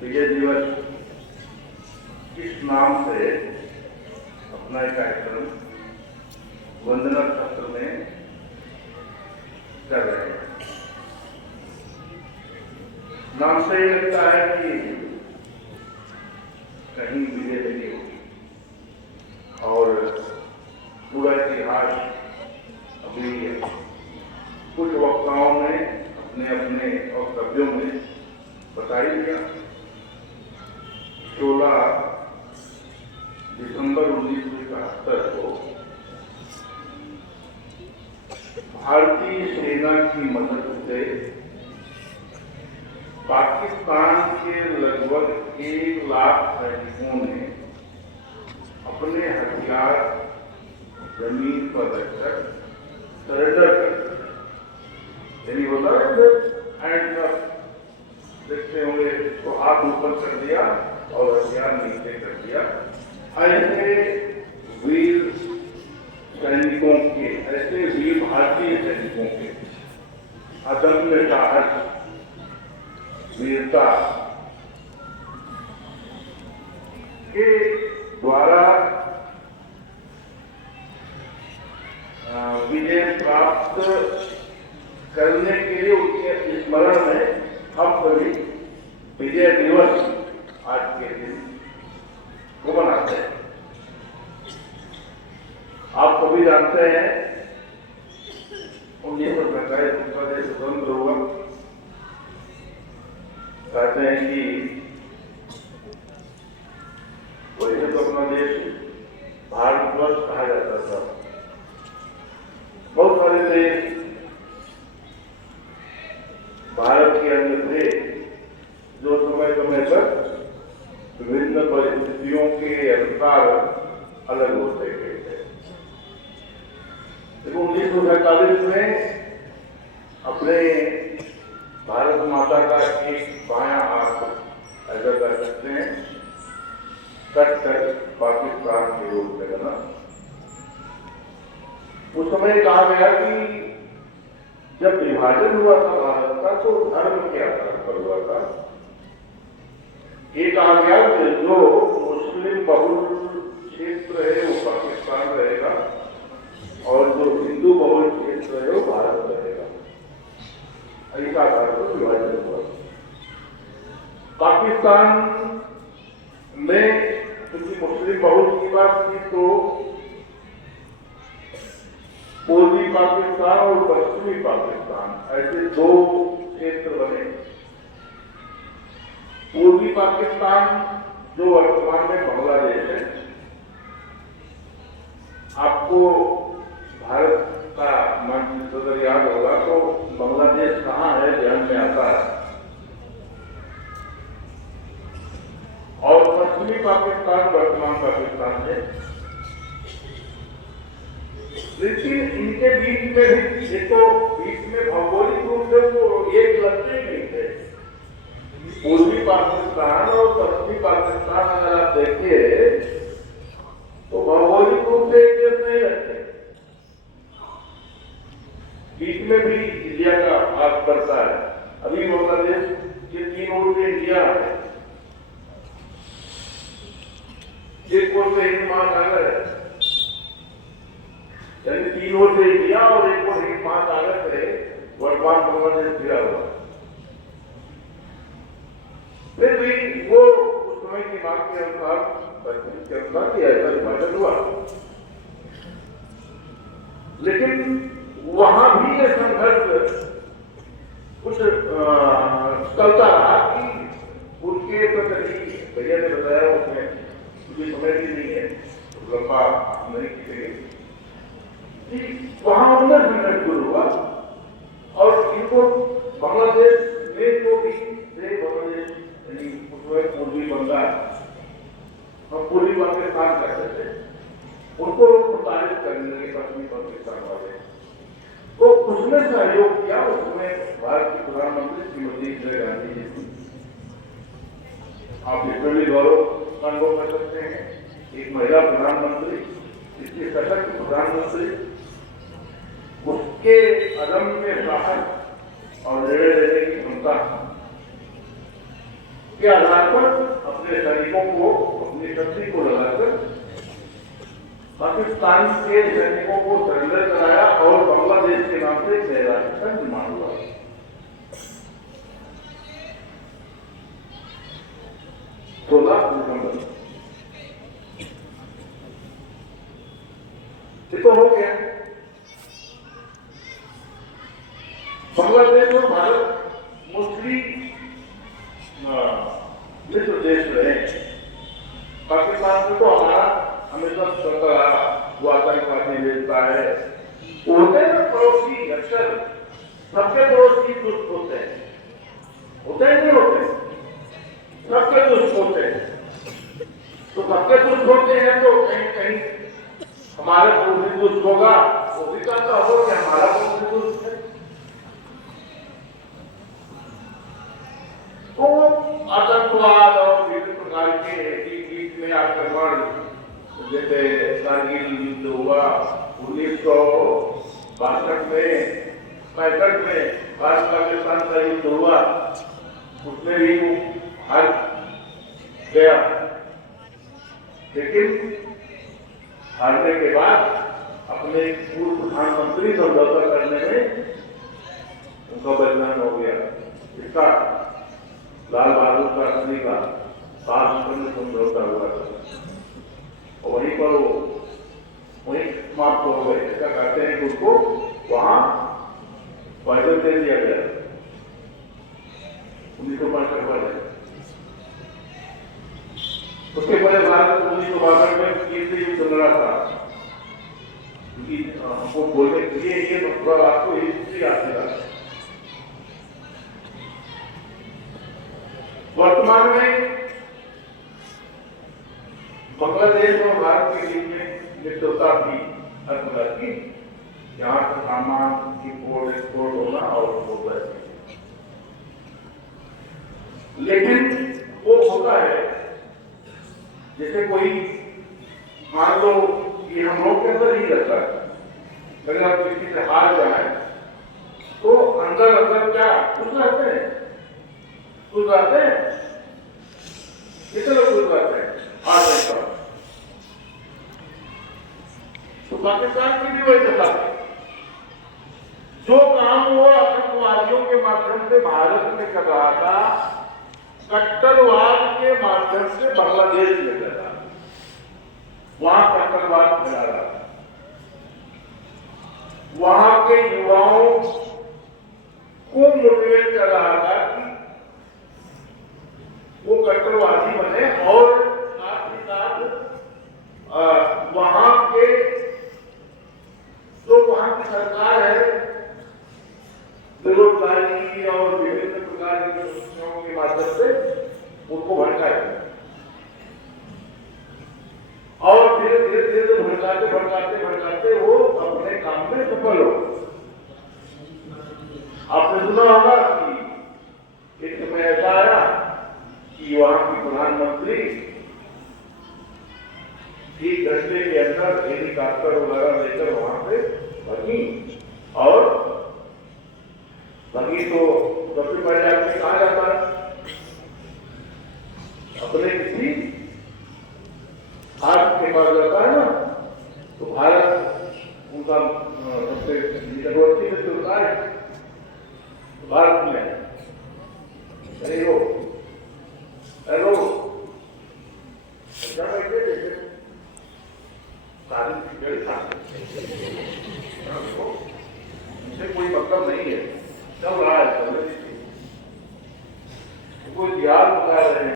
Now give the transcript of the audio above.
विजय दिवस इस नाम से अपना एक कार्यक्रम वंदना छत्र में कर रहे हैं। नाम से ही लगता है कि कहीं विजय नहीं होगी और पूरा इतिहास अभी कुछ वक्ताओं ने अपने अपने वक्तव्यों में बता ही दिया। 16 दिसंबर 1971 को भारतीय सेना की मदद से पाकिस्तान के लगभग 1 लाख सैनिकों ने अपने हथियार जमीन पर रखकर सरेंडर कर दिया। यही होता है हैंड देखते होंगे तो हाथ ऊपर कर दिया और हथियार नीचे कर दिया। ऐसे वीर सैनिकों के, ऐसे वीर भारतीय सैनिकों के अदम्य साहस, वीरता के द्वारा विजय प्राप्त करने के लिए उनके स्मरण में हम सभी विजय दिवस आज के दिन को मनाते हैं। आप सभी जानते हैं 1947 का देश स्वतंत्र हुआ। कहते हैं कि वैसे तो अपना देश भारतवर्ष कहा जाता था। बहुत सारे देश भारत के अंदर थे जो समय समय पर विभिन्न परिस्थितियों के अनुसार अलग होते गए थे। 1947 में अपने भारत माता का एक बायां हाथ ऐसा कर सकते हैं कट कर पाकिस्तान के रूप में बना। उस समय कहा गया कि जब विभाजन हुआ था भारत का तो धर्म के आधार पर हुआ था। ये कहा गया कि जो मुस्लिम बहुल क्षेत्र है वो पाकिस्तान रहेगा और जो हिंदू बहुल क्षेत्र है वो भारत रहेगा। ऐसा आधार पर विभाजन हुआ। पाकिस्तान में क्योंकि मुस्लिम बहुल की बात की तो पूर्वी पाकिस्तान और पश्चिमी पाकिस्तान ऐसे 2 क्षेत्र बने। पूर्वी पाकिस्तान जो वर्तमान में बांग्लादेश है, आपको भारत का मानचित्र अगर याद होगा तो बांग्लादेश कहाँ है ध्यान में आता है। और पश्चिमी पाकिस्तान वर्तमान पाकिस्तान है। लेकिन इनके बीच में भी देखो बीच में भौगोलिक रूप से वो एक लगते नहीं थे। पूर्वी पाकिस्तान और पश्चिमी पाकिस्तान अगर आप देखिए तो भौगोलिक रूप से एक देश नहीं लगते। बीच में भी इंडिया का भाग पड़ता है। अभी बांग्लादेश के 3 ओर से इंडिया है। एक ओर से हिंद महासागर है, यानी 3 ओर से इंडिया और एक ओर हिंद महासागर से वर्तमान बांग्लादेश घिरा हुआ। फिर भी वो उस समय की बात के अनुसार के अनुसार कि ऐसा विभाजन हुआ। लेकिन वहां भी ये संघर्ष कुछ चलता रहा कि उनके प्रति भैया ने बताया उसमें मुझे समझ भी नहीं है तो लंबा नहीं खींचेंगे कि वहां उनमें संघर्ष शुरू हुआ और इनको बांग्लादेश में तो भी बांग्लादेश यानी उसमें पूर्वी बंगाल और पूर्वी पाकिस्तान कहते थे, उनको प्रताड़ित करने लगे पश्चिमी पाकिस्तान वाले। तो उसमें सहयोग किया। उसमें भारत की प्रधानमंत्री श्रीमती इंदिरा गांधी जी थी। आप इसमें भी गौरव अनुभव कर सकते हैं। एक महिला प्रधानमंत्री, इतनी सशक्त प्रधानमंत्री, उसके अदम्य साहस और निर्णय लेने की क्षमता के आधार पर अपने सैनिकों को, अपनी शक्ति को लगाकर पाकिस्तान के सैनिकों को सरेंडर कराया और बांग्लादेश के नाम से नए राज्य का निर्माण हुआ। दिसंबर ये तो हो गया। बांग्लादेश और भारत मोस्टली मित्र देश रहे। पाकिस्तान में तो हमारा हमेशा चलता रहा, वो आतंकवादी भेजता है, होते हैं पड़ोसी, अक्सर सबके पड़ोसी दुष्ट होते हैं, होते नहीं होते, सबके दुष्ट होते हैं। तो सबके दुष्ट होते हैं तो कहीं कहीं हमारे पड़ोसी दुष्ट होगा, वो भी कहता हो कि हमारा पड़ोसी दुष्ट है। तो आतंकवाद और विभिन्न प्रकार के बीच में आक्रमण, जैसे कारगिल युद्ध हुआ 1962 में, 65 में भारत पाकिस्तान का युद्ध हुआ, उसमें भी वो हार गया। लेकिन हारने के बाद अपने पूर्व प्रधानमंत्री समझौता करने में उनका बलिदान हो गया। इसका लाल बहादुर शास्त्री का साथ में समझौता हुआ था और वहीं पर वहीं समाप्त हो गए। ऐसा कहते हैं कि उसको वहां पॉइजन दे दिया गया 1965 में। उसके पहले भारत 1962 में चीन से युद्ध लड़ा था, क्योंकि हमको बोलने के लिए ये थोड़ा आपको हिस्ट्री आती है। वर्तमान में बांग्लादेश और भारत के बीच में मित्रता थी हर प्रकार की, यहाँ से सामान इम्पोर्ट एक्सपोर्ट होना और होता है। लेकिन वो होता है जैसे कोई मान लो कि हम लोग के अंदर ही रहता है, अगर आप किसी से हार जाए तो अंदर अंदर क्या खुश रहते हैं, खुश रहते हैं, कितने लोग खुश रहते हैं हार जाए। तो पाकिस्तान की भी वही दशा है। जो काम वो आतंकवादियों के माध्यम से भारत में कर रहा था, कट्टरवाद के माध्यम से बांग्लादेश में कर रहा था, वहां कट्टरवाद फैला रहा था, वहां के युवाओं को मोटिवेट कर रहा था कि वो कट्टरवादी बने और साथ ही साथ वहां के जो वहां की सरकार है बेरोजगारी और विभिन्न प्रकार की समस्याओं के माध्यम से उनको भड़काए और धीरे धीरे धीरे भड़काते भड़काते भड़काते वो अपने काम में सफल हो। आपने सुना होगा कि एक समय ऐसा आया कि वहां की प्रधानमंत्री 1 घंटे के अंदर हेलीकॉप्टर वगैरह लेकर वहां से भगी और भगी तो सबसे पहले आदमी कहा जाता है अपने किसी हाथ के पास जाता है ना, तो भारत उनका सबसे निकटवर्ती में चलता है भारत में। हेलो हेलो क्या बैठे थे सारी